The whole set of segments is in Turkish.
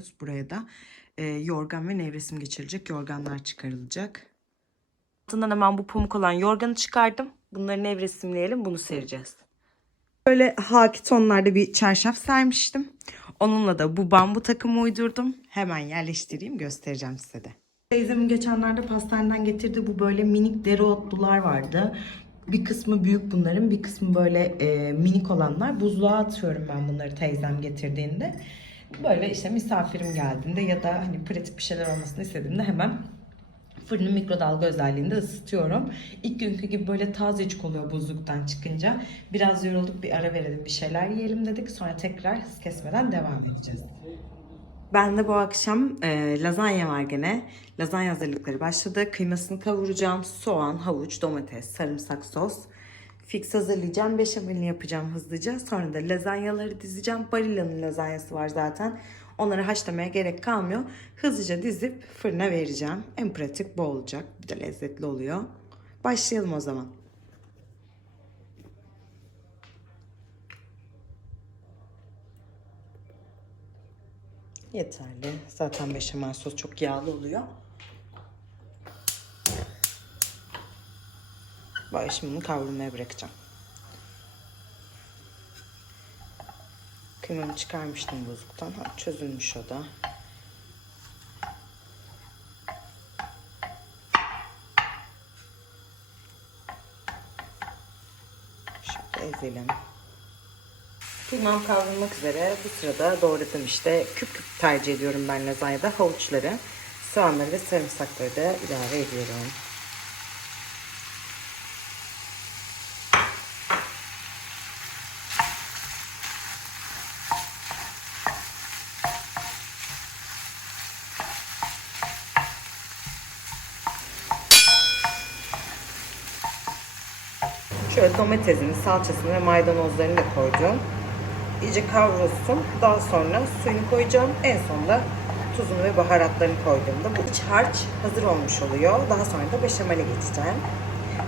geçiyoruz. Buraya da e, yorgan ve nevresim geçirilecek. Yorganlar çıkarılacak. Altından hemen bu pamuk olan yorganı çıkardım. Bunları nevresimleyelim. Bunu sereceğiz. Böyle haki tonlarda bir çarşaf sermiştim. Onunla da bu bambu takımı uydurdum. Hemen yerleştireyim göstereceğim size de. Teyzemin geçenlerde pastaneden getirdiği bu böyle minik dereotlular vardı. Bir kısmı büyük bunların, bir kısmı böyle e, minik olanlar. Buzluğa atıyorum ben bunları teyzem getirdiğinde. Böyle işte misafirim geldiğinde ya da hani pratik bir şeyler olmasını istediğimde hemen fırını mikrodalga özelliğinde ısıtıyorum. İlk günkü gibi böyle tazecik oluyor buzluktan çıkınca. Biraz yorulduk bir ara verelim bir şeyler yiyelim dedik. Sonra tekrar hız kesmeden devam edeceğiz. Ben de bu akşam e, lazanya var gene. Lazanya hazırlıkları başladı. Kıymasını kavuracağım. Soğan, havuç, domates, sarımsak sos. Fix hazırlayacağım. Beşamelini yapacağım hızlıca. Sonra da lazanyaları dizeceğim. Barilla'nın lazanyası var zaten. Onları haşlamaya gerek kalmıyor. Hızlıca dizip fırına vereceğim. En pratik bu olacak. Bir de lezzetli oluyor. Başlayalım o zaman. Yeterli. Zaten beşamel sos çok yağlı oluyor. Böyle şimdi bunu kavrulmaya bırakacağım. Kıymamı çıkarmıştım buzluktan. Ha, çözülmüş o da. Şöyle ezelim. Kıymam kavrulmak üzere. Bu sırada doğradım işte. Küp küp tercih ediyorum ben lazanyada. Havuçları, soğanları ve sarımsakları da ilave ediyorum. Şöyle domatesini, salçasını ve maydanozlarını da koydum. İyice kavrulsun. Daha sonra suyunu koyacağım. En sonunda tuzunu ve baharatlarını koyduğumda bu iç harç hazır olmuş oluyor. Daha sonra da beşamele geçeceğim.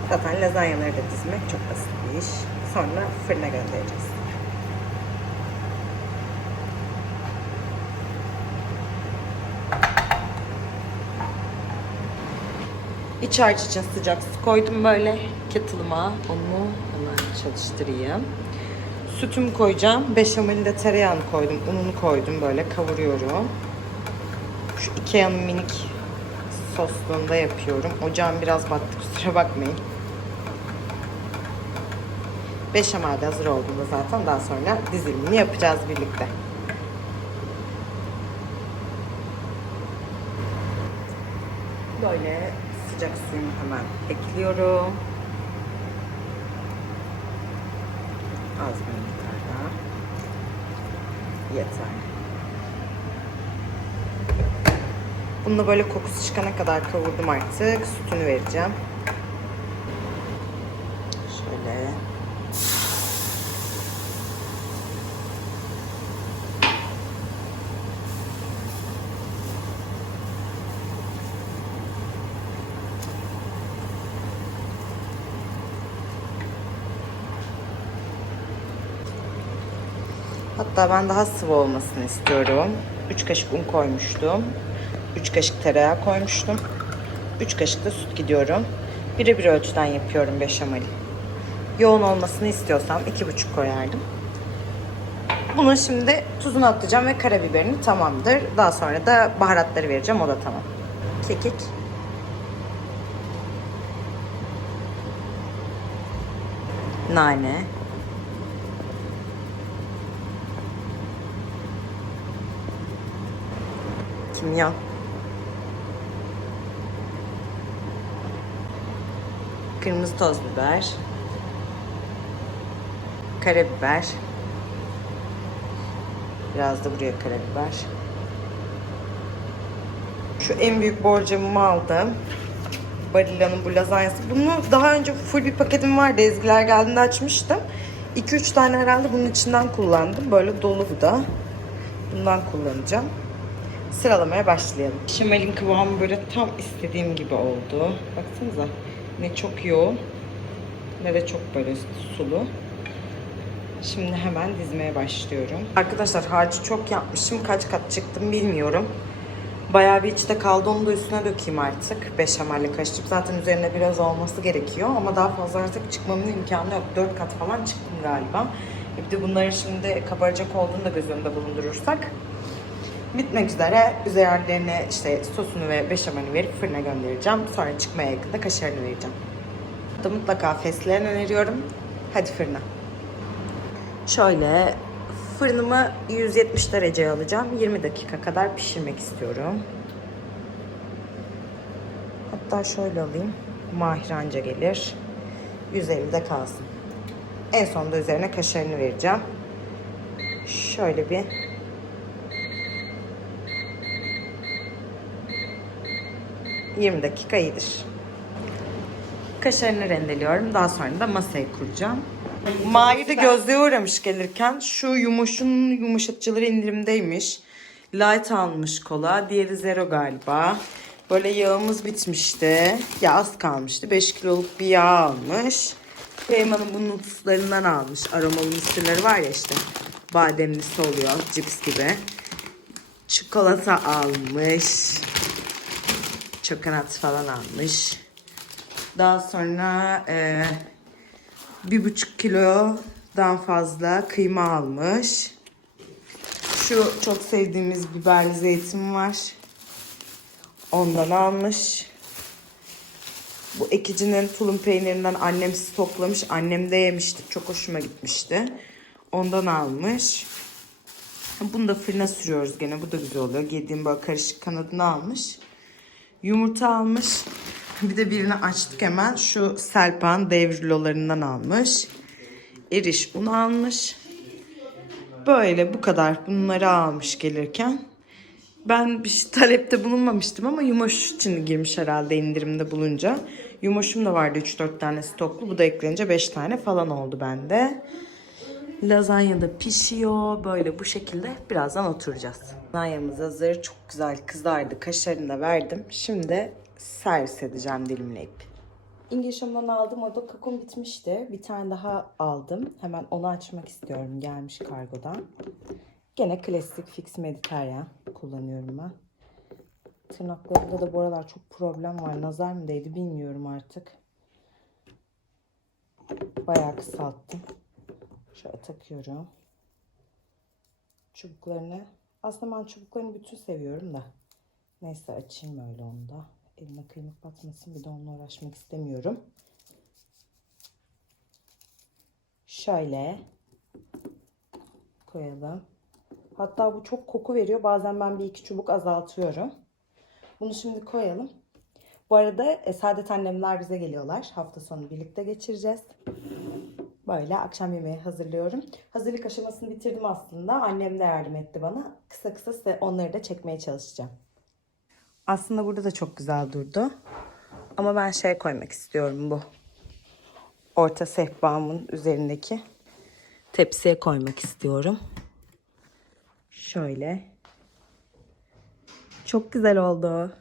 Zaten lazanyaları da dizmek çok basit bir iş. Sonra fırına göndereceğiz. İç harç için sıcak su koydum böyle kettle'ıma. Onu hemen çalıştırayım. Sütümü koyacağım. Beşameli de tereyağını koydum. Ununu koydum böyle kavuruyorum. Şu Ikea'nın minik sosluğunda yapıyorum. Ocağım biraz battı kusura bakmayın. Beşamel de hazır olduğunda zaten daha sonra dizilimini yapacağız birlikte. Böyle sıcak suyumu hemen ekliyorum. Az bir miktarda. Yeter. Bunu böyle kokusu çıkana kadar kavurdum artık. Sütünü vereceğim. Şöyle. Hatta ben daha sıvı olmasını istiyorum. 3 kaşık un koymuştum. 3 kaşık tereyağı koymuştum. 3 kaşık da süt gidiyorum. Birebir ölçüden yapıyorum beşameli. Yoğun olmasını istiyorsam 2,5 koyardım. Bunun şimdi tuzunu atacağım ve karabiberini tamamdır. Daha sonra da baharatları vereceğim o da tamam. Kekik. Nane. Kimyon. Kırmızı toz biber. Karabiber. Biraz da buraya karabiber. Şu en büyük borcamımı aldım. Barilla'nın bu lazanyası. Bunu daha önce full bir paketim vardı. Ezgiler geldiğinde açmıştım. 2-3 tane herhalde bunun içinden kullandım. Böyle dolu bu da. Bundan kullanacağım sıralamaya başlayalım. Şemalin kıvamı böyle tam istediğim gibi oldu. Baksanıza ne çok yoğun ne de çok böyle sulu. Şimdi hemen dizmeye başlıyorum. Arkadaşlar harcı çok yapmışım. Kaç kat çıktım bilmiyorum. Bayağı bir içte kaldı. Onu da üstüne dökeyim artık. Beşamelli karıştırıp zaten üzerine biraz olması gerekiyor. Ama daha fazla artık çıkmamın imkanı yok. 4 kat falan çıktım galiba. Bir de bunların şimdi kabaracak olduğunu da göz önünde bulundurursak bitmek üzere. Üzerlerine işte sosunu ve beşameli verip fırına göndereceğim. Sonra çıkmaya yakında kaşarını vereceğim. Da mutlaka fesleğen öneriyorum. Hadi fırına. Şöyle fırınımı 170 dereceye alacağım. 20 dakika kadar pişirmek istiyorum. Hatta şöyle alayım. Mahir anca gelir. 150'de kalsın. En sonunda üzerine kaşarını vereceğim. Şöyle bir 20 dakika iyidir. Kaşarını rendeliyorum. Daha sonra da masayı kuracağım. Mahir de gözlüğe uğramış gelirken şu yumuşun yumuşatıcıları indirimdeymiş. Light almış kola. Diğeri zero galiba. Böyle yağımız bitmişti. Ya az kalmıştı. 5 kiloluk bir yağ almış. Kıymanın bu nutslarından almış. Aromalı mısırları var ya işte. Bademlisi oluyor. Cips gibi. Çikolata almış. Çokonat falan almış. Daha sonra e, bir buçuk kilodan fazla kıyma almış. Şu çok sevdiğimiz biberli zeytin var. Ondan almış. Bu ekicinin tulum peynirinden annem stoklamış. Annem de yemişti. Çok hoşuma gitmişti. Ondan almış. Bunu da fırına sürüyoruz gene. Bu da güzel oluyor. Yediğim böyle karışık kanadını almış. Yumurta almış. Bir de birini açtık hemen. Şu Selpan devrilolarından almış. Eriş un almış. Böyle bu kadar bunları almış gelirken. Ben bir şey talepte bulunmamıştım ama Yumoş için girmiş herhalde indirimde bulunca. Yumoş'um da vardı 3-4 tane stoklu. Bu da eklenince 5 tane falan oldu bende. Lazanya da pişiyor. Böyle bu şekilde birazdan oturacağız. Lazanyamız hazır. Çok güzel kızardı. Kaşarını da verdim. Şimdi servis edeceğim dilimleyip. İngiliz Home'dan aldım. O da kakom bitmişti. Bir tane daha aldım. Hemen onu açmak istiyorum. Gelmiş kargodan. Gene klasik fix Mediterranean kullanıyorum ben. Tırnaklarımda da bu aralar çok problem var. Nazar mı değdi bilmiyorum artık. Bayağı kısalttım. Şöyle takıyorum. Çubuklarını. Aslında ben çubuklarını bütün seviyorum da. Neyse açayım öyle onu da. Eline kıymık batmasın bir de onunla uğraşmak istemiyorum. Şöyle koyalım. Hatta bu çok koku veriyor. Bazen ben bir iki çubuk azaltıyorum. Bunu şimdi koyalım. Bu arada e, Saadet annemler bize geliyorlar. Hafta sonu birlikte geçireceğiz. Böyle akşam yemeği hazırlıyorum. Hazırlık aşamasını bitirdim aslında. Annem de yardım etti bana. Kısa kısa size onları da çekmeye çalışacağım. Aslında burada da çok güzel durdu. Ama ben şey koymak istiyorum bu. Orta sehpamın üzerindeki tepsiye koymak istiyorum. Şöyle. Çok güzel oldu.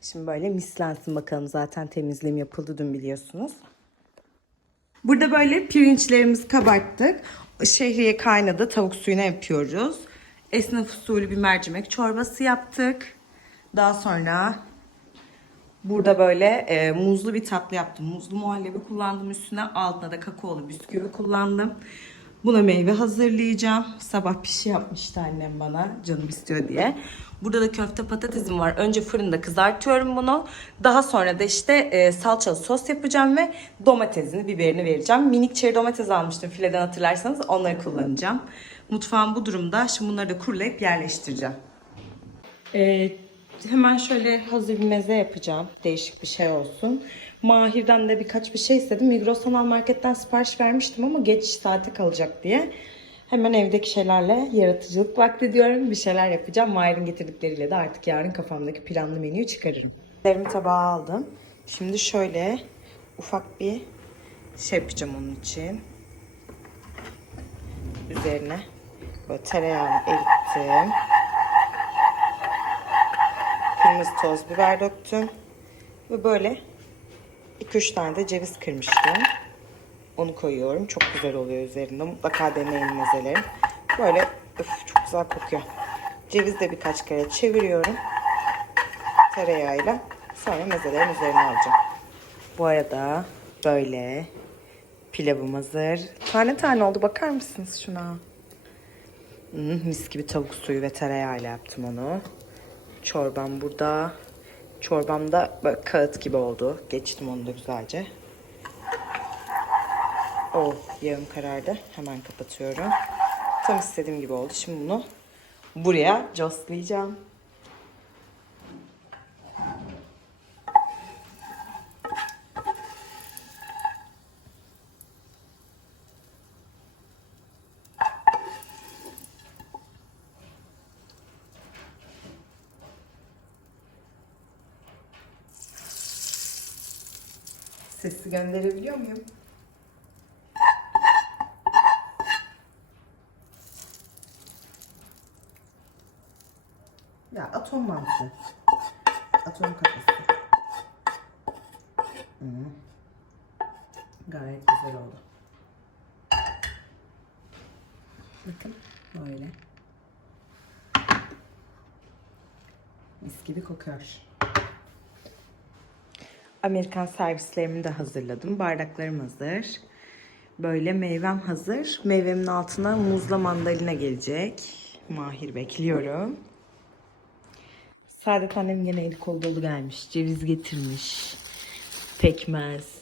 Şimdi böyle mislensin bakalım. Zaten temizliğim yapıldı dün biliyorsunuz. Burada böyle pirinçlerimizi kabarttık. Şehriye kaynadı. Tavuk suyuna yapıyoruz. Esnaf usulü bir mercimek çorbası yaptık. Daha sonra burada böyle e, muzlu bir tatlı yaptım. Muzlu muhallebi kullandım üstüne. Altına da kakaolu bisküvi kullandım. Buna meyve hazırlayacağım. Sabah pişi yapmıştı annem bana canım istiyor diye. Burada da köfte patatesim var. Önce fırında kızartıyorum bunu. Daha sonra da işte e, salçalı sos yapacağım ve domatesini, biberini vereceğim. Minik çeri domates almıştım fileden hatırlarsanız. Onları kullanacağım. Mutfağım bu durumda. Şimdi bunları da kurulayıp yerleştireceğim. Ee, hemen şöyle hazır bir meze yapacağım. Değişik bir şey olsun. Mahir'den de birkaç bir şey istedim. Migros Sanal Market'ten sipariş vermiştim ama geç saate kalacak diye. Hemen evdeki şeylerle yaratıcılık vakti diyorum. Bir şeyler yapacağım. Mahir'in getirdikleriyle de artık yarın kafamdaki planlı menüyü çıkarırım. Lerimi tabağa aldım. Şimdi şöyle ufak bir şey yapacağım onun için. Üzerine böyle tereyağını erittim. Kırmızı toz biber döktüm. Ve böyle 2-3 tane de ceviz kırmıştım. Onu koyuyorum. Çok güzel oluyor üzerinde. Mutlaka deneyin mezelerim. Böyle öf, çok güzel kokuyor. Ceviz de birkaç kere çeviriyorum. Tereyağıyla. Sonra mezelerin üzerine alacağım. Bu arada böyle pilavım hazır. Tane tane oldu. Bakar mısınız şuna? Hmm, mis gibi tavuk suyu ve tereyağıyla yaptım onu. Çorbam burada. Çorbam da kağıt gibi oldu. Geçtim onu da güzelce. Oh yağım karardı. Hemen kapatıyorum. Tam istediğim gibi oldu. Şimdi bunu buraya coslayacağım. Sesi gönderebiliyor muyum? Ya mantığı. Atom kafası. Hı. Gayet güzel oldu. Bakın böyle. Mis gibi kokuyor. Amerikan servislerimi de hazırladım. Bardaklarım hazır. Böyle meyvem hazır. Meyvemin altına muzla mandalina gelecek. Mahir bekliyorum. Saadet annem yine eli kolu dolu gelmiş. Ceviz getirmiş. Pekmez.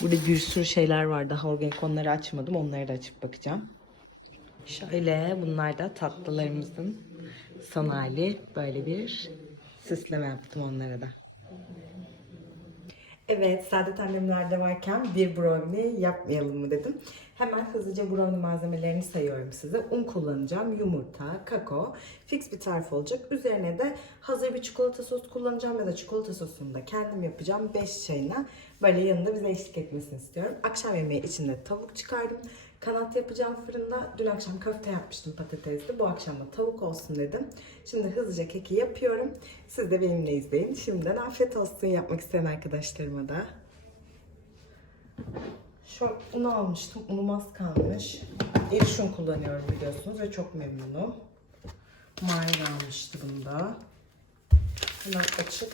Burada bir sürü şeyler var. Daha organik onları açmadım. Onları da açıp bakacağım. Şöyle bunlar da tatlılarımızın son hali. Böyle bir süsleme yaptım onlara da. Evet, Saadet annemlerde varken bir brownie yapmayalım mı dedim. Hemen hızlıca brownie malzemelerini sayıyorum size. Un kullanacağım, yumurta, kakao, fix bir tarif olacak. Üzerine de hazır bir çikolata sos kullanacağım ya da çikolata sosunu da kendim yapacağım. 5 çayına böyle yanında bize eşlik etmesini istiyorum. Akşam yemeği içinde tavuk çıkardım. Kanat yapacağım fırında. Dün akşam köfte yapmıştım patatesli. Bu akşam da tavuk olsun dedim. Şimdi hızlıca keki yapıyorum. Siz de benimle izleyin. Şimdiden afiyet olsun yapmak isteyen arkadaşlarıma da. Şu unu almıştım. Unum az kalmış. Eriş un kullanıyorum biliyorsunuz ve çok memnunum. Marine almıştı bunda. Hemen açıp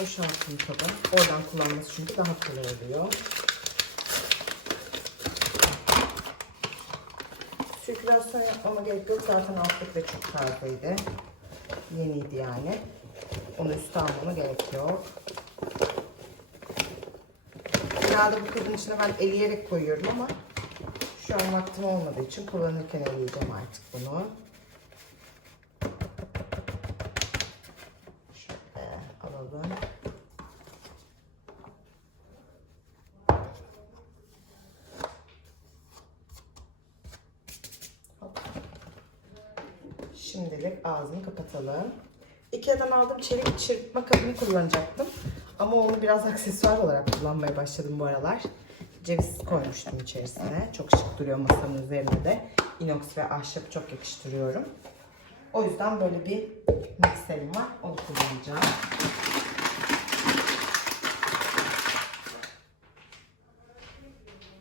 boşaltayım tabi. Oradan kullanması çünkü daha kolay oluyor. Sirkülasyon yapmama gerek yok. Zaten altlık da çok tazeydi. Yeniydi yani. Onu üstü almama gerek yok. Genelde bu kabın içine ben eleyerek koyuyorum ama şu an vaktim olmadığı için kullanırken eleyeceğim artık bunu. Kapatalım. Ikea'dan aldığım çelik çırpma kabını kullanacaktım. Ama onu biraz aksesuar olarak kullanmaya başladım bu aralar. Ceviz koymuştum içerisine. Çok şık duruyor masamın üzerinde de. Inox ve ahşap çok yakıştırıyorum. O yüzden böyle bir mikserim var. Onu kullanacağım.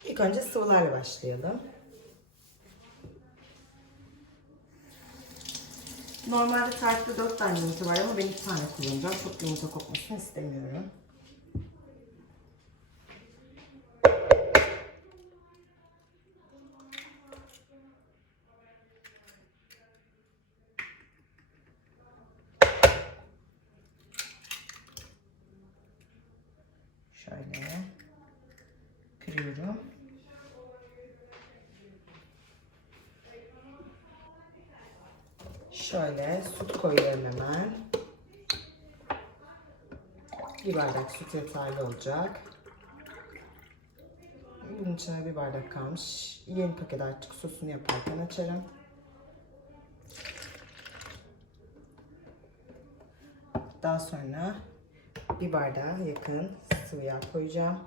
İlk önce sıvılarla başlayalım. Normalde tarifte 4 tane yumurta var ama ben 2 tane kullanacağım. Çok yumurta kokmasını istemiyorum. Şöyle kırıyorum. Şöyle süt koyuyorum hemen. Bir bardak süt yeterli olacak. Bunun içine bir bardak kalmış. Yeni paket artık sosunu yaparken açarım. Daha sonra bir bardağa yakın sıvı yağ koyacağım.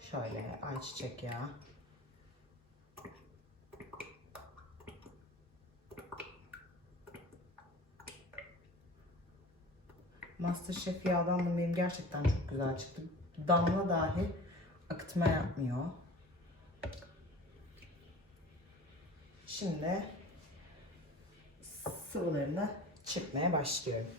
Şöyle ayçiçek yağı. Masterchef yağdan da benim gerçekten çok güzel çıktı. damla dahi akıtma yapmıyor. Şimdi sıvılarını çırpmaya başlıyorum.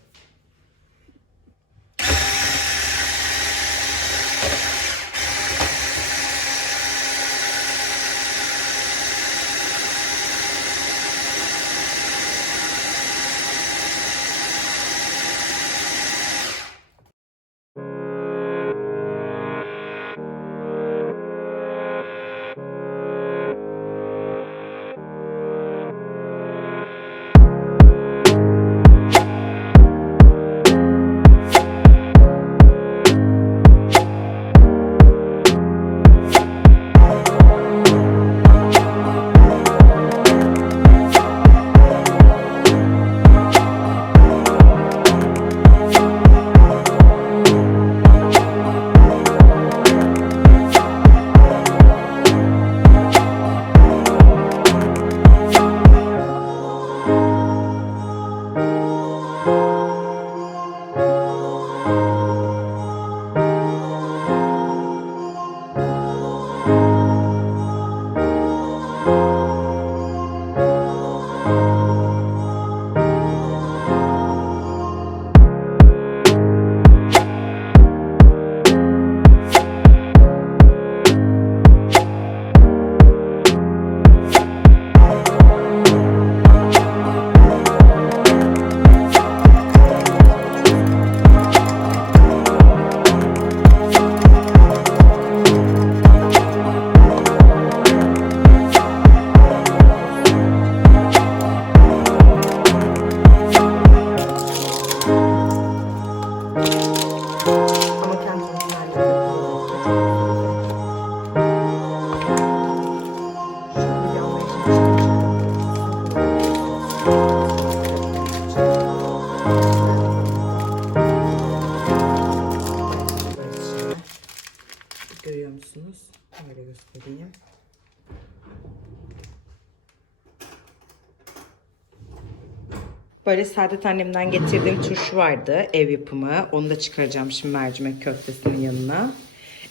Böyle Saadet annemden getirdiğim turşu vardı. Ev yapımı. Onu da çıkaracağım şimdi mercimek köftesinin yanına.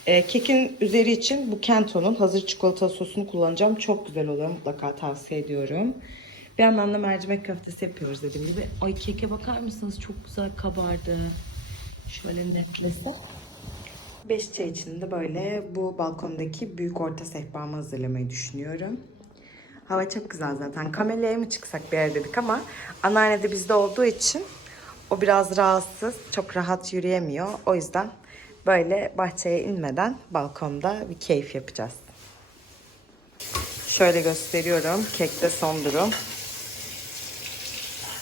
Ee, kekin üzeri için bu Kento'nun hazır çikolata sosunu kullanacağım. Çok güzel oluyor. Mutlaka tavsiye ediyorum. Bir yandan da mercimek köftesi yapıyoruz dediğim gibi. Ay keke bakar mısınız? Çok güzel kabardı. Şöyle netlese. 5 çay için de böyle bu balkondaki büyük orta sehpamı hazırlamayı düşünüyorum. Hava çok güzel zaten. Kamelya'ya mı çıksak bir yer dedik ama anneanne de bizde olduğu için o biraz rahatsız. Çok rahat yürüyemiyor. O yüzden böyle bahçeye inmeden balkonda bir keyif yapacağız. Şöyle gösteriyorum. Kekte son durum.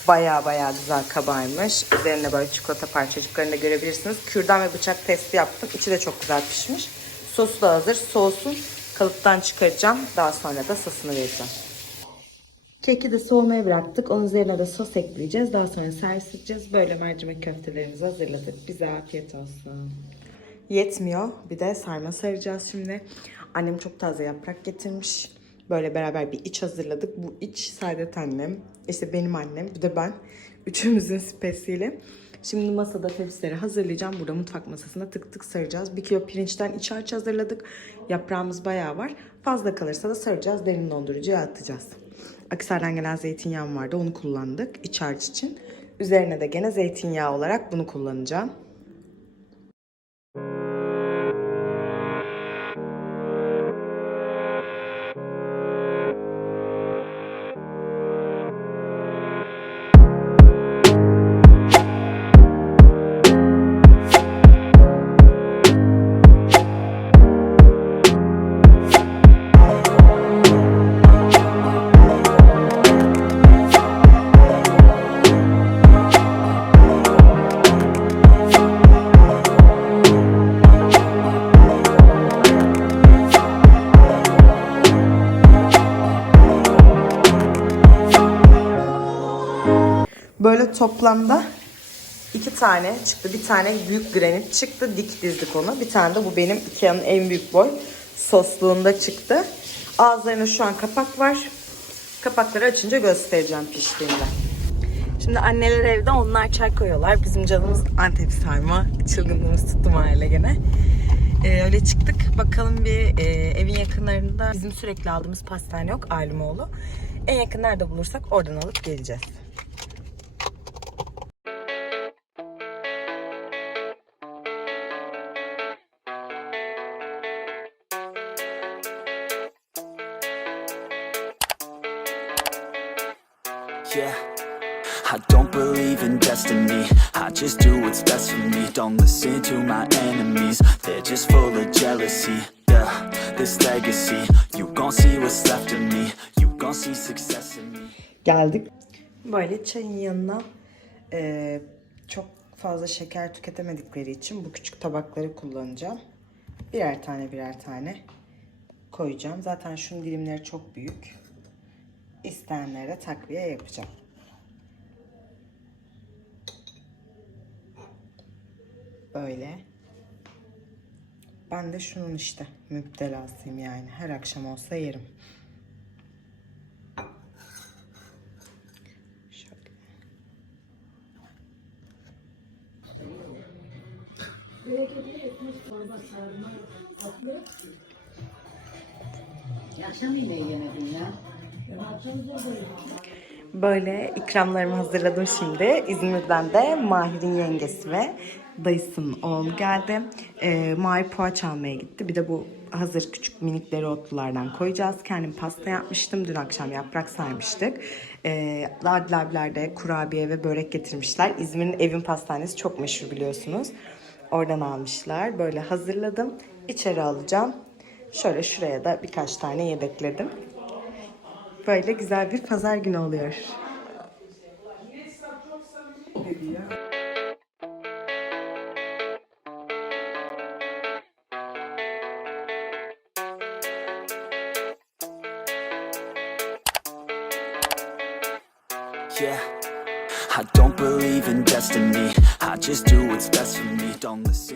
Baya baya güzel kabarmış. Üzerine böyle çikolata parçacıklarını da görebilirsiniz. Kürdan ve bıçak testi yaptım. İçi de çok güzel pişmiş. Sosu da hazır. Soğusun. Kalıptan çıkaracağım. Daha sonra da sosunu vereceğim. Keki de soğumaya bıraktık. Onun üzerine de sos ekleyeceğiz. Daha sonra servis edeceğiz. Böyle mercimek köftelerimizi hazırladık. Bize afiyet olsun. Yetmiyor. Bir de sarma saracağız şimdi. Annem çok taze yaprak getirmiş. Böyle beraber bir iç hazırladık. Bu iç Saadet annem, işte benim annem, bir de ben. Üçümüzün spesiyeli. Şimdi masada tepsileri hazırlayacağım. Burada mutfak masasına tık tık saracağız. Bir kilo pirinçten iç harç hazırladık. Yaprağımız bayağı var. Fazla kalırsa da saracağız. Derin dondurucuya atacağız. Akisar'dan gelen zeytinyağım vardı. Onu kullandık iç harç için. Üzerine de gene zeytinyağı olarak bunu kullanacağım. Toplamda iki tane çıktı. Bir tane büyük granit çıktı. Dik dizdik onu. Bir tane de bu benim Ikea'nın en büyük boy sosluğunda çıktı. Ağızlarına şu an kapak var. Kapakları açınca göstereceğim piştiğinde. Şimdi anneler evde onlar çay koyuyorlar. Bizim canımız Antep sarma. Çılgınlığımız tuttu mahalle gene. Ee, öyle çıktık. Bakalım bir e, evin yakınlarında bizim sürekli aldığımız pastane yok. Alimoğlu. En yakın nerede bulursak oradan alıp geleceğiz. What's best for me. Don't listen to my enemies. They're just full of jealousy. Yeah, this legacy. You gon' see what's left of me. You gon' see success in me. Geldik. Böyle çayın yanına e, çok fazla şeker tüketemedikleri için bu küçük tabakları kullanacağım. Birer tane birer tane koyacağım. Zaten şunun dilimleri çok büyük. İsteyenlere takviye yapacağım. Böyle. Ben de şunun işte müptelasıyım yani. Her akşam olsa yerim. Böyle ikramlarımı hazırladım şimdi. İzmir'den de Mahir'in yengesi ve dayısının oğlu geldi. Ee, Mahir poğaça almaya gitti. Bir de bu hazır küçük minik dereotlulardan koyacağız. Kendim pasta yapmıştım. Dün akşam yaprak sarmıştık. Ee, Adil abiler kurabiye ve börek getirmişler. İzmir'in evin pastanesi çok meşhur biliyorsunuz. Oradan almışlar. Böyle hazırladım. İçeri alacağım. Şöyle şuraya da birkaç tane yedekledim. Böyle güzel bir pazar günü oluyor. Just do what's best for me. Don't listen